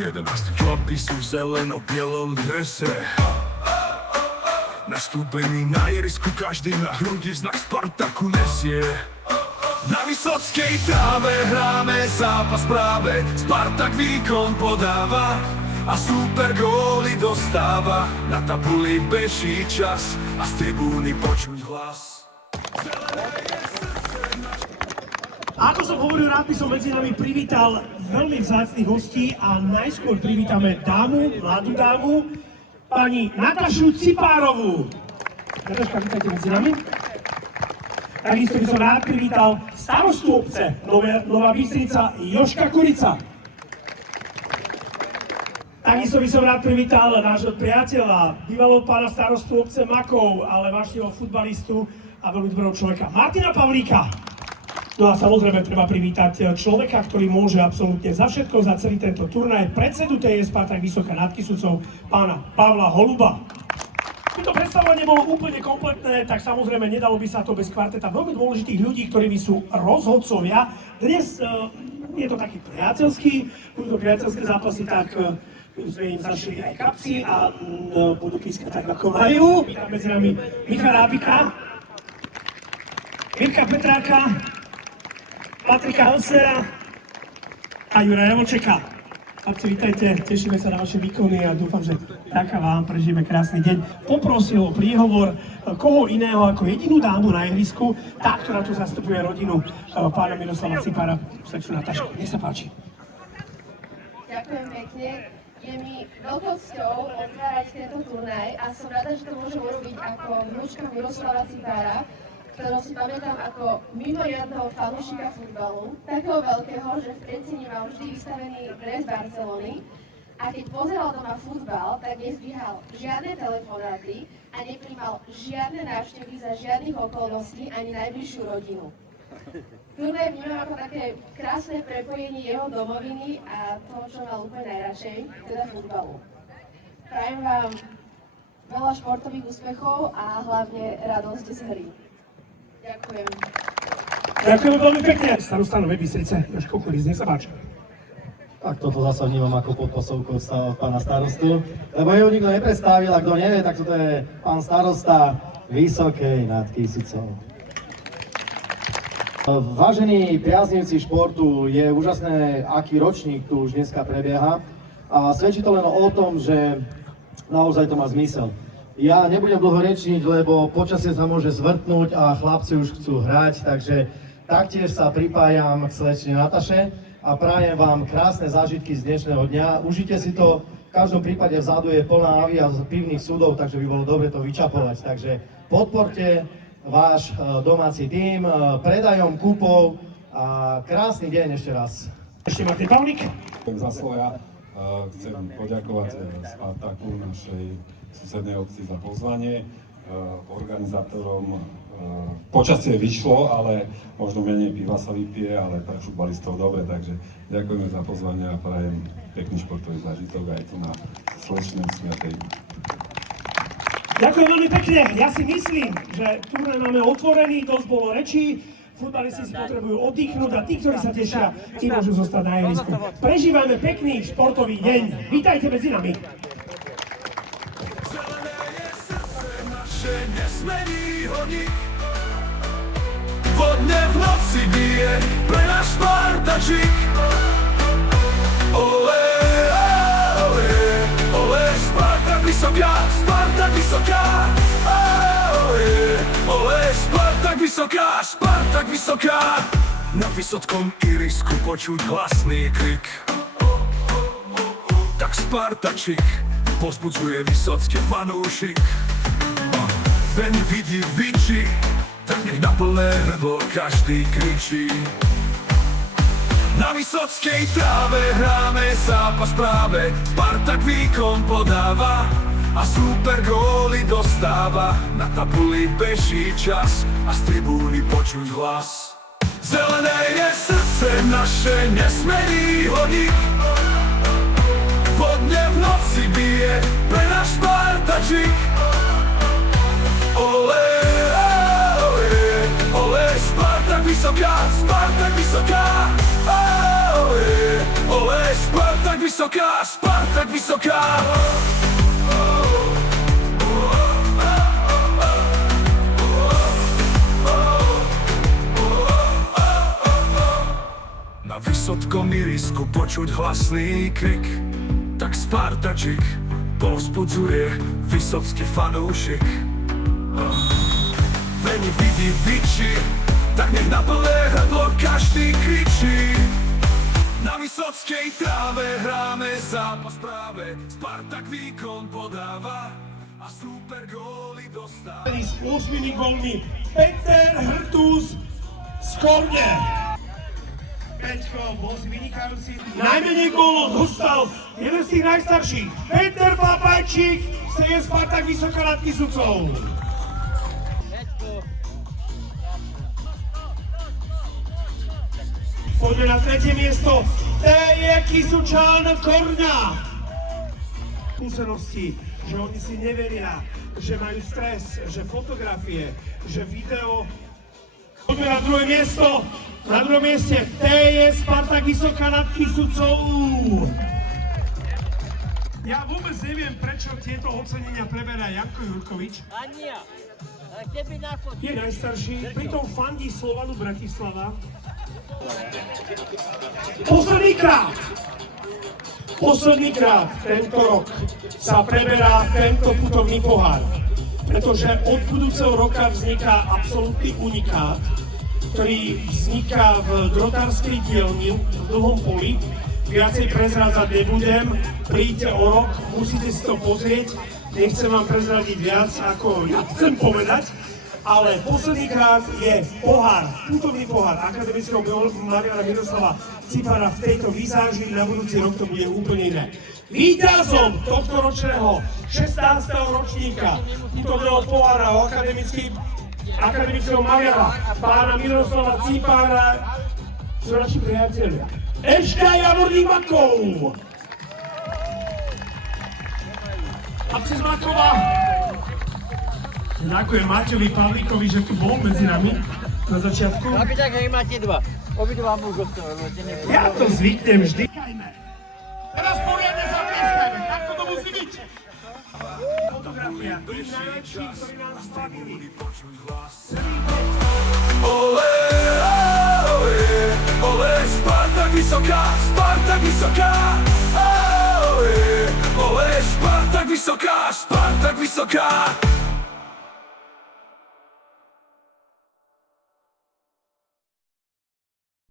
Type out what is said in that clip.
11 chlapi sú v zeleno-bielom drese. Nastúpení na ihrisku, každý na hrudi znak Spartaku nesie. Na Vysockej tráve hráme zápas práve, Spartak výkon podáva a super góly dostáva. Na tabuli beží čas a z tribúny počuť hlas. Ako som hovoril, rád by som medzi nami privítal veľmi vzácnych hostí a najskôr privítame dámu, mladú dámu, pani Natašu Cipárovú. Nataška, vítajte medzi nami. Takisto by som rád privítal starostu obce Nová Bystrica Jožka Kurica. Takisto by som rád privítal nášho priateľa, bývalého pána starostu obce Makov, ale vášnivého futbalistu a veľmi dobrého človeka, Martina Pavlíka. No a samozrejme treba privítať človeka, ktorý môže absolútne za všetko, za celý tento turnaj, predsedu TS Spartak Vysoká nad Kysucou, pána Pavla Holuba. Keď to predstavovanie bolo úplne kompletné, tak samozrejme nedalo by sa to bez kvarteta veľmi dôležitých ľudí, ktorými sú rozhodcovia. Dnes je to taký priateľský, budú to priateľské zápasy, tak sme im zašili aj kapsy a budú pískať tak, ako majú. Vítam medzi nami Michala Rábika, Mirka Petráka, Patrika Helsera a Juraja Vlčeka. Chlapci, vítajte, tešíme sa na vaše výkony a dúfam, že taká vám prežijeme krásny deň. Poprosil o príhovor koho iného ako jedinú dámu na ihrisku, tá, ktorá tu zastupuje rodinu pána Miroslava Cipára, slečnú Natašku. Nech sa páči. Ďakujem pekne. Je mi veľkou cťou otvárať tento turnaj a som rada, že to môžem urobiť ako vnúčka Miroslava Cipára, ktorého si pamätám ako mimoriadneho fanúšika futbalu, takého veľkého, že v Trencine mal vždy vystavený dres Barcelony a keď pozeral doma futbal, tak nezdvíhal žiadne telefonáty a nepríjmal žiadne návštevy za žiadnych okolností ani najbližšiu rodinu. Turnaj vnímam ako také krásne prepojenie jeho domoviny a toho, čo mal úplne najradšej, teda futbalu. Prajem vám veľa športových úspechov a hlavne radosť z hry. Ďakujem. Ďakujem veľmi pekne. Starosta Novej Bystrice, Jožko Kuric, nech sa páči. Tak toto zase vnímam ako podpasovku od pána starostu, lebo jeho nikto nepredstavil, a kto nevie, tak toto je pán starosta Vysokej nad Kysucou. Vážení priaznivci športu, je úžasné, aký ročník tu už dneska prebieha a svedčí to len o tom, že naozaj to má zmysel. Ja nebudem dlho rečiť, lebo počasie sa môže zvrtnúť a chlapci už chcú hrať, takže taktiež sa pripájam k slečne Nataše a prajem vám krásne zážitky z dnešného dňa. Užite si to, v každom prípade vzadu je plná avia z pivných súdov, takže by bolo dobre to vyčapovať. Takže podporte váš domáci tím predajom kúpov a krásny deň ešte raz. Ešte Martin Pavlík. Za svoja chcem poďakovať Spartaku, našej susednej obci, za pozvanie. Organizátorom počasie vyšlo, ale možno menej piva sa vypije, ale pre futbalistov dobre, takže ďakujeme za pozvanie a prajem pekný športový zážitok aj tu na slečnej sviatej. Ďakujem veľmi pekne. Ja si myslím, že turnaj máme otvorený, dosť bolo rečí. Futbalisti si potrebujú oddychnúť a tí, ktorí sa tešia, tí môžu zostať na ihrisku. Prežívajme pekný športový deň. Vítajte medzi nami. Nesmení ho nik. Vodne v noci bije pre náš Spartačík. Ole, ole, ole, Spartak Vysoká, Spartak Vysoká. Ole, ole, Spartak Vysoká, Spartak Vysoká. Na Vysockom ihrisku počuť hlasný krik. Tak Spartačík pozbudzuje Vysocké fanúšik. Ven vidí vyči, tak nech na plné hrdlo každý kričí. Na Vysockej tráve hráme zápas práve, Spartak výkon podáva a super góly dostáva. Na tabuli beží čas a z tribúny počuť hlas. Zelené je srdce naše, nesmení ho nik. Vodne v noci bije pre náš Spartačík. Ole, ole, ole, Spartak Vysoká. Vysoká, Spartak Vysoká. Ole, ole, Spartak Vysoká, Spartak Vysoká. Na vysokom irisku počuť hlasný krik, tak Spartačik povzbudzuje vysocký fanúšik. Veni vidí Viči, tak nech na plné hrdlo každý kričí. Na vysockej tráve hráme zápas práve, Spartak výkon podáva a super góly dostáva. S 8 gólmi Peter Hrtús z Korne. Peťko, bol si vynikajúci. Najmenej gólov dostal jeden z tých najstarších. Peter Papajčík, je Spartak Vysoká nad Kysucou. Poďme na tretie miesto. je Kysučan Korňa. Skúsenosti, že oni si neveria, že majú stres, že fotografie, že video. Poďme na druhé miesto. Na druhom mieste TJ Spartak Vysoká nad Kysucou. Ja vôbec neviem, prečo tieto ocenenia preberá Janko Jurkovič. Je najstarší, pritom fandí Slovanu Bratislava. Posledný krát tento rok sa preberá tento putovný pohár, pretože od budúceho roka vzniká absolútny unikát, ktorý vzniká v drotárskej dielni v Dlhom Poli. Viacej prezrádzať nebudem, príďte o rok, musíte si to pozrieť, nechcem vám prezradiť viac, ako ja chcem povedať, ale poslednýkrát je pohár, putovný pohár akademického Mariana Miroslava Cipara v tejto vizáži, na budúci rok to bude úplne iné. Víťazom tohto ročného 16. ročníka putovného pohára o akademického Mariana pána Miroslava Cipara sú naši priatelia. Eška Javorník Makov! A přes Makova ďakujem Maťovi Pavlíkovi, že tu bol medzi nami na začiatku. Aby tak, že máte dva. Obidva môžu to, Ja to zvyknem vždy. Teraz poriadne zapieskajme, tak to musí byť. Fotografia tých najlepších, ktorí nás spavili. Ole, ole, ole, Spartak Vysoká, Spartak Vysoká. Ole, ole, Spartak Vysoká, Spartak Vysoká.